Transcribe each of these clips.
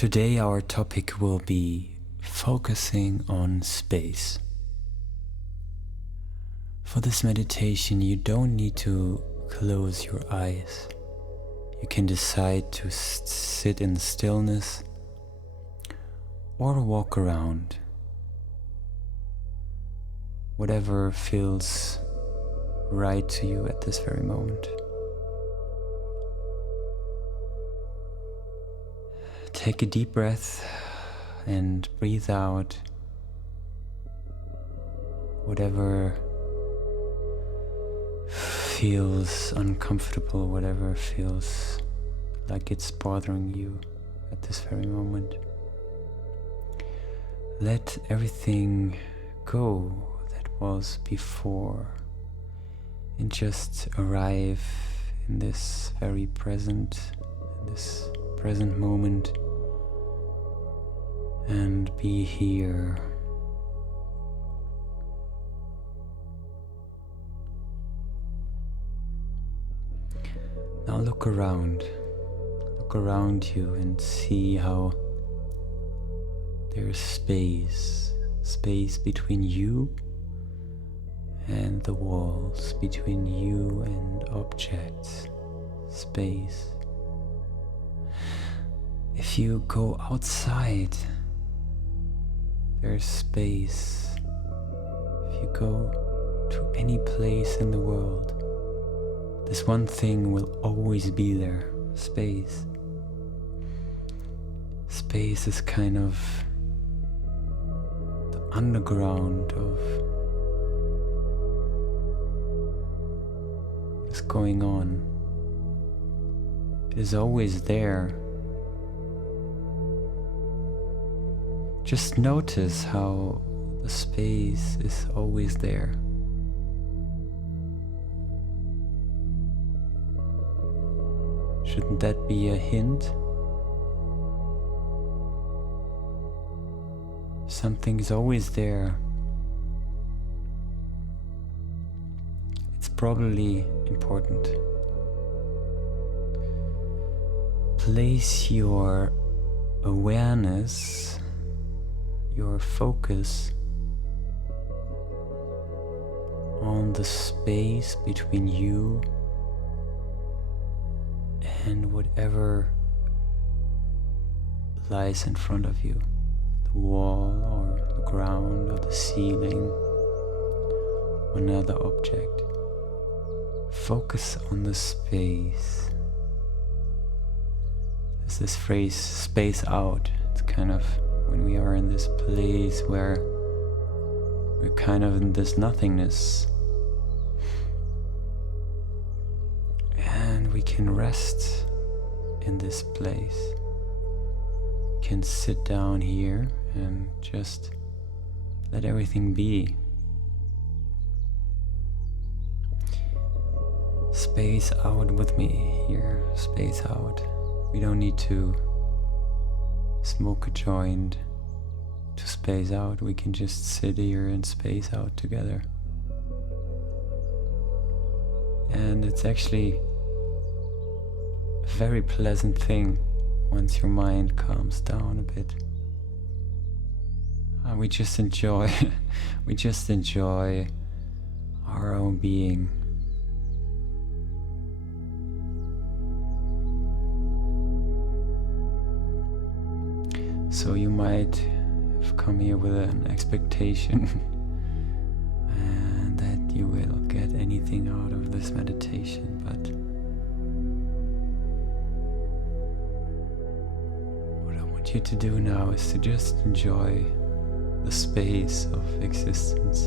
Today our topic will be focusing on space. For this meditation, you don't need to close your eyes. You can decide to sit in stillness or walk around. Whatever feels right to you at this very moment. Take a deep breath and breathe out whatever feels uncomfortable, whatever feels like it's bothering you at this very moment. Let everything go that was before and just arrive in this very present moment and be here. Now look around you and see how there's space between you and the walls, between you and objects, space. If you go outside, there's space. If you go to any place in the world, this one thing will always be there, space. Space is kind of the underground of what is going on. It is always there. Just notice how the space is always there. Shouldn't that be a hint? Something is always there. It's probably important. Place your awareness, your focus on the space between you and whatever lies in front of you, the wall or the ground or the ceiling or another object. Focus on the space. There's this phrase, space out. It's kind of when we are in this place where we're kind of in this nothingness and we can rest in this place. We can sit down here and just let everything be. Space out with me here, space out. We don't need to smoke a joint to space out. We can just sit here and space out together. And it's actually a very pleasant thing once your mind calms down a bit. We just enjoy our own being. So you might have come here with an expectation and that you will get anything out of this meditation, but what I want you to do now is to just enjoy the space of existence.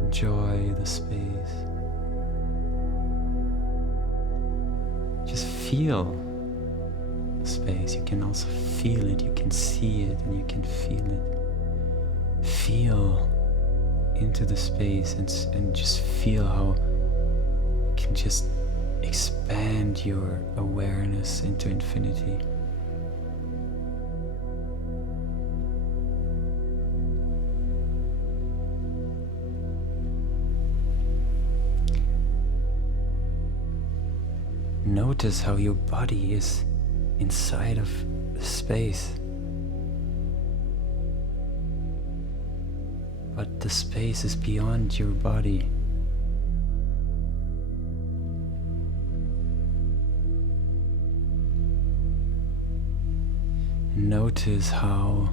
Enjoy the space. Just feel space. You can also feel it, you can see it, and you can feel it. Feel into the space and just feel how you can just expand your awareness into infinity. Notice how your body is inside of the space. But the space is beyond your body. And notice how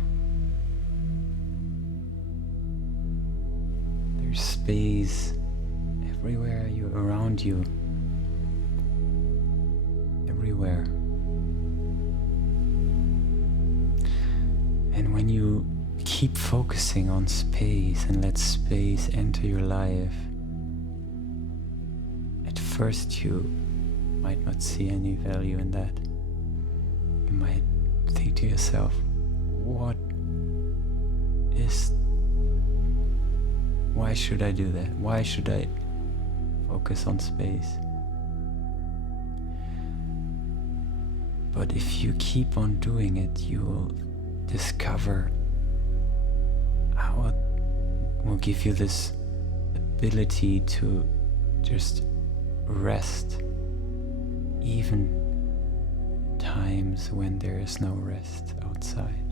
there's space everywhere around you. Everywhere. And when you keep focusing on space and let space enter your life, at first you might not see any value in that. You might think to yourself, why should I do that? Why should I focus on space? But if you keep on doing it, you will discover how it will give you this ability to just rest, even times when there is no rest outside.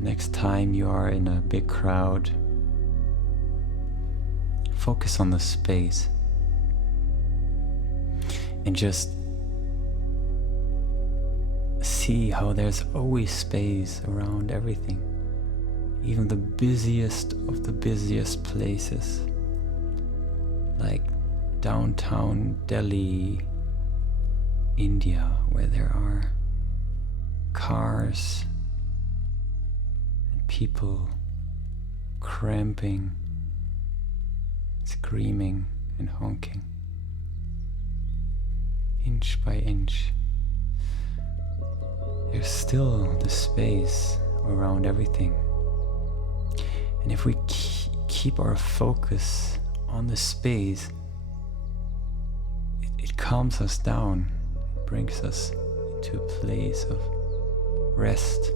Next time you are in a big crowd, focus on the space and just see how there's always space around everything, even the busiest of the busiest places, like downtown Delhi, India, where there are cars and people cramping, screaming and honking, inch by inch. There's still the space around everything. And if we keep our focus on the space, it calms us down, it brings us into a place of rest.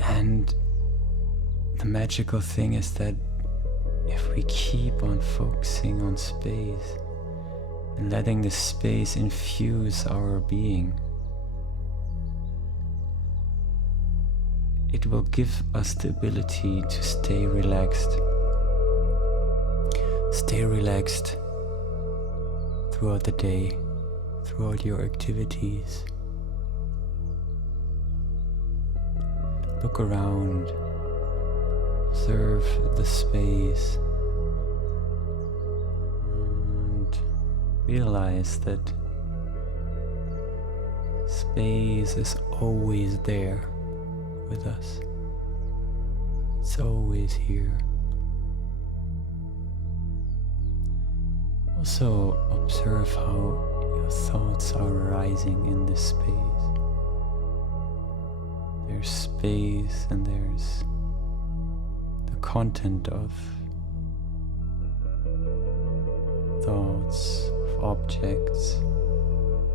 And the magical thing is that if we keep on focusing on space and letting the space infuse our being, it will give us the ability to stay relaxed. Stay relaxed throughout the day, throughout your activities. Look around, observe the space, and realize that space is always there with us. It's always here. Also observe how your thoughts are rising in this space. There's space and there's the content of thoughts, of objects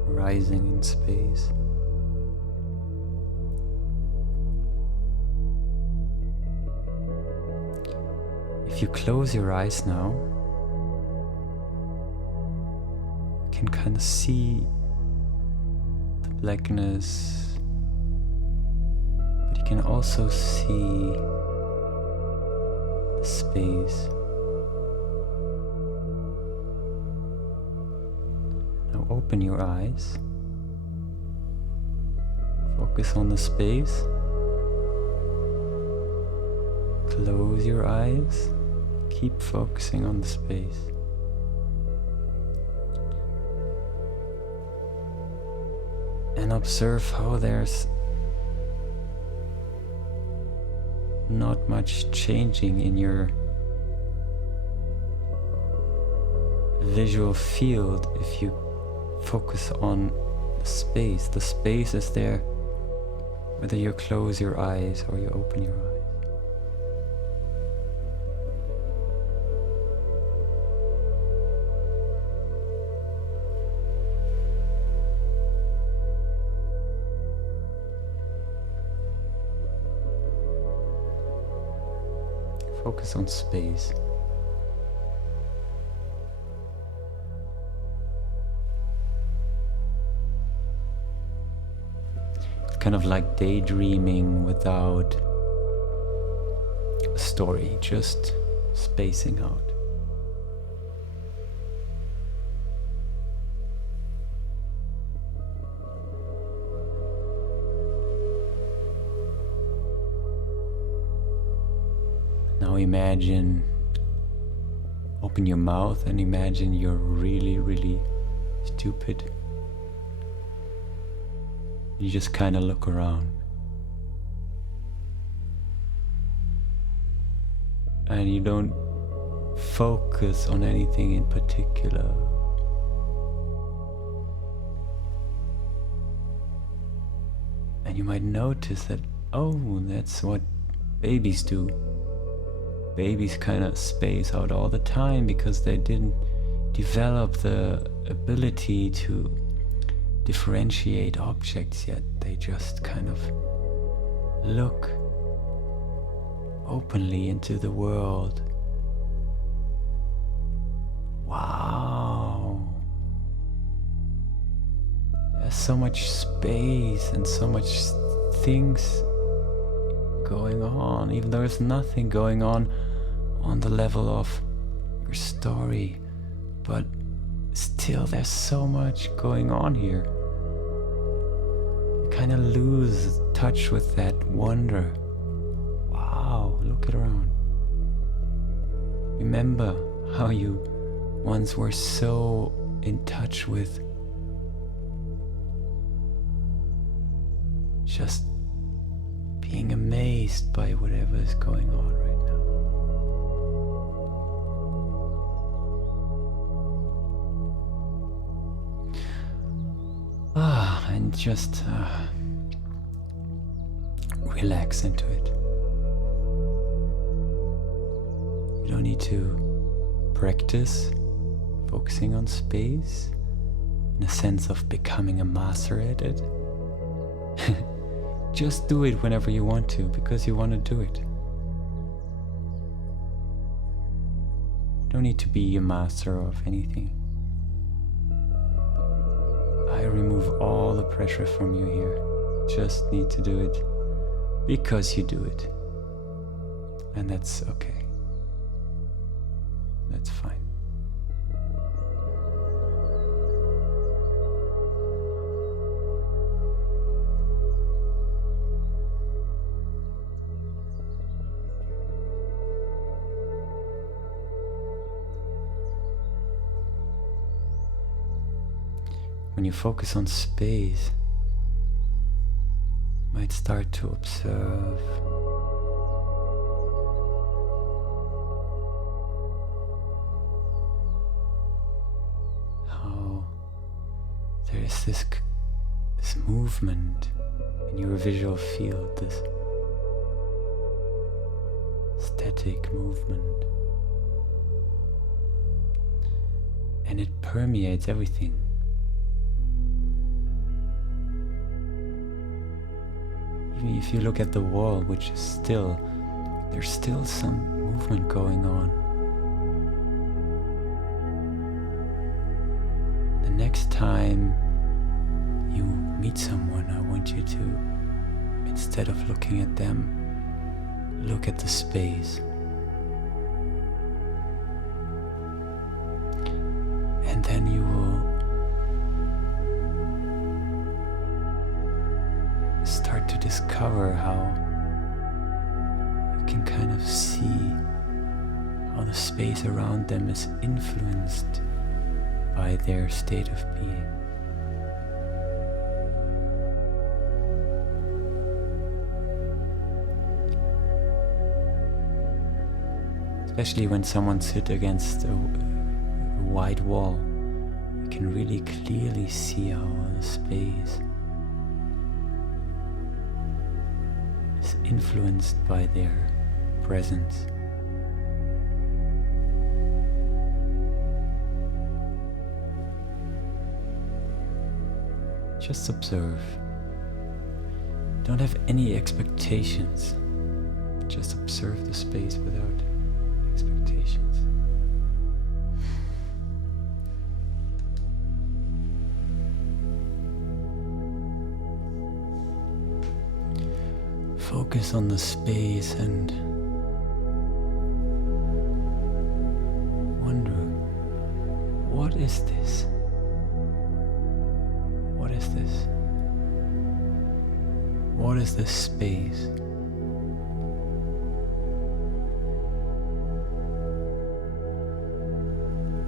rising in space. If you close your eyes now, you can kind of see the blackness, but you can also see the space. Now open your eyes, focus on the space, close your eyes, keep focusing on the space. And observe how there's not much changing in your visual field if you focus on the space. The space is there whether you close your eyes or you open your eyes. Focus on space. kind of like daydreaming without a story, just spacing out. Now imagine, open your mouth and imagine you're really, really stupid. You just kind of look around. And you don't focus on anything in particular. And you might notice that, oh, that's what babies do. Babies kind of space out all the time because they didn't develop the ability to differentiate objects yet. They just kind of look openly into the world. Wow. There's so much space and so much things going on, even though there's nothing going on the level of your story, but still there's so much going on here. You kind of lose touch with that wonder. Wow, look around. Remember how you once were so in touch with just being amazed by whatever is going on right now. And just relax into it. You don't need to practice focusing on space in a sense of becoming a master at it. Just do it whenever you want to, because you want to do it. You don't need to be a master of anything. I remove all the pressure from you here. Just need to do it because you do it. And that's okay. That's fine. When you focus on space, you might start to observe how there is this movement in your visual field, this static movement, and it permeates everything. Even if you look at the wall, which is still, there's still some movement going on. The next time you meet someone, I want you to, instead of looking at them, look at the space. And then you will start to discover how you can kind of see how the space around them is influenced by their state of being. Especially when someone sits against a white wall, you can really clearly see how the space is influenced by their presence. Just observe. Don't have any expectations. Just observe the space without expectations. focus on the space and wonder, what is this? What is this? What is this space?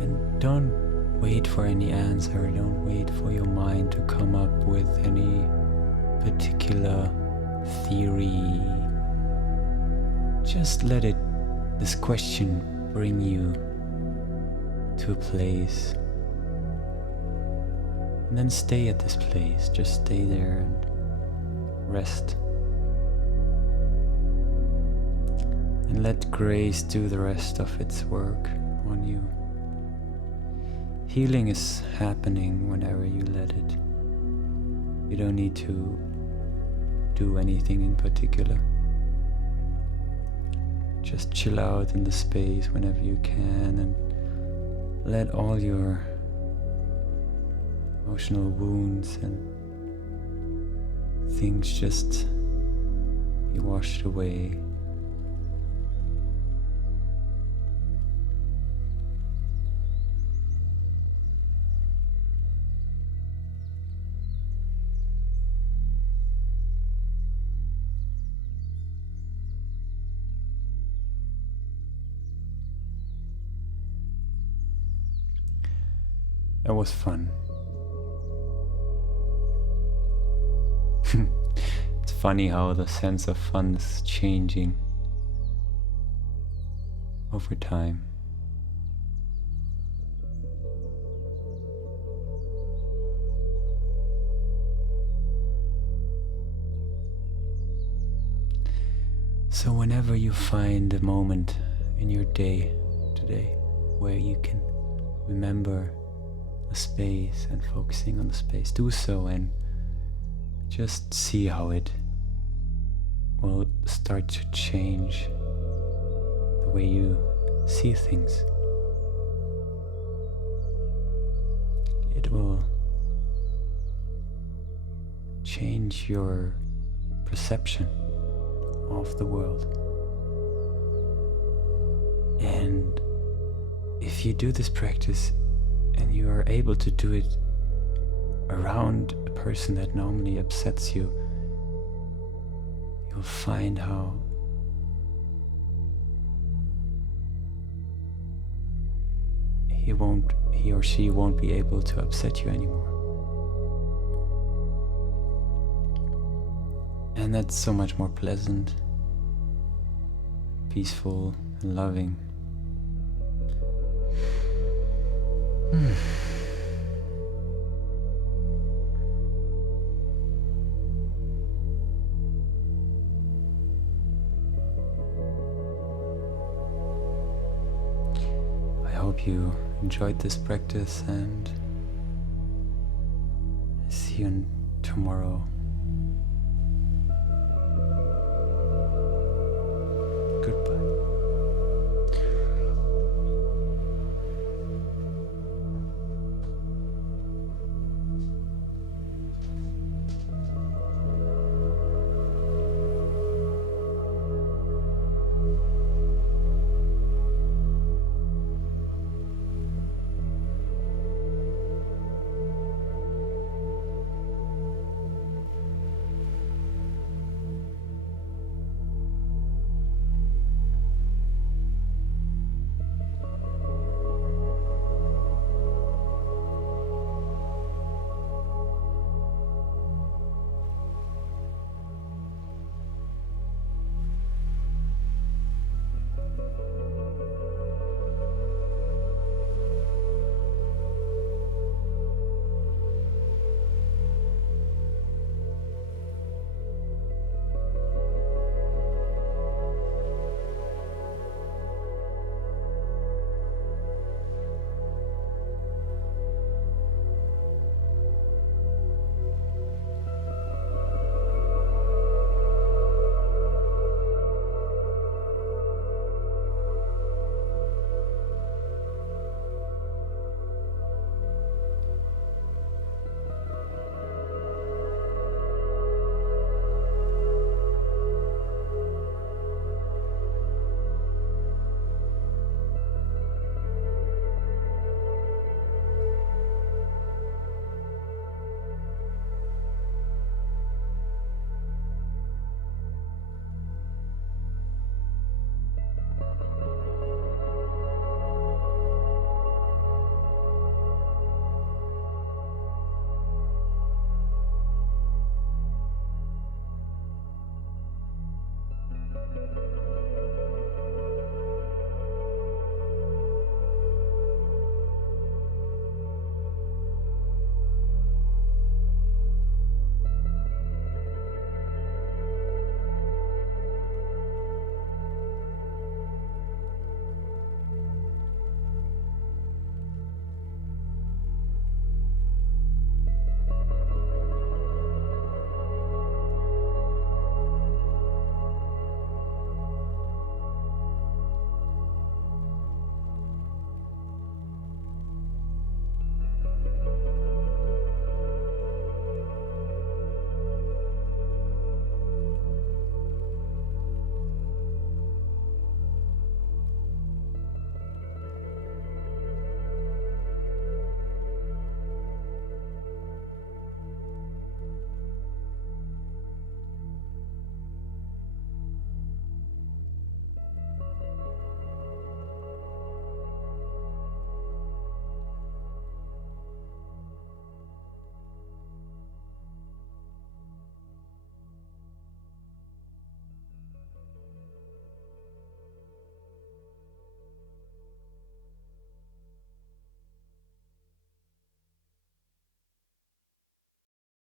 And don't wait for any answer, don't wait for your mind to come up with any particular theory. Just let this question bring you to a place. And then stay at this place, just stay there and rest. And let grace do the rest of its work on you. Healing is happening whenever you let it. You don't need to do anything in particular. Just chill out in the space whenever you can and let all your emotional wounds and things just be washed away. That was fun. It's funny how the sense of fun is changing over time. So whenever you find a moment in your day today where you can remember the space and focusing on the space, do so and just see how it will start to change the way you see things. It will change your perception of the world. And if you do this practice and you are able to do it around a person that normally upsets you, you'll find how he or she won't be able to upset you anymore. And that's so much more pleasant, peaceful, and loving. I hope you enjoyed this practice, and see you tomorrow.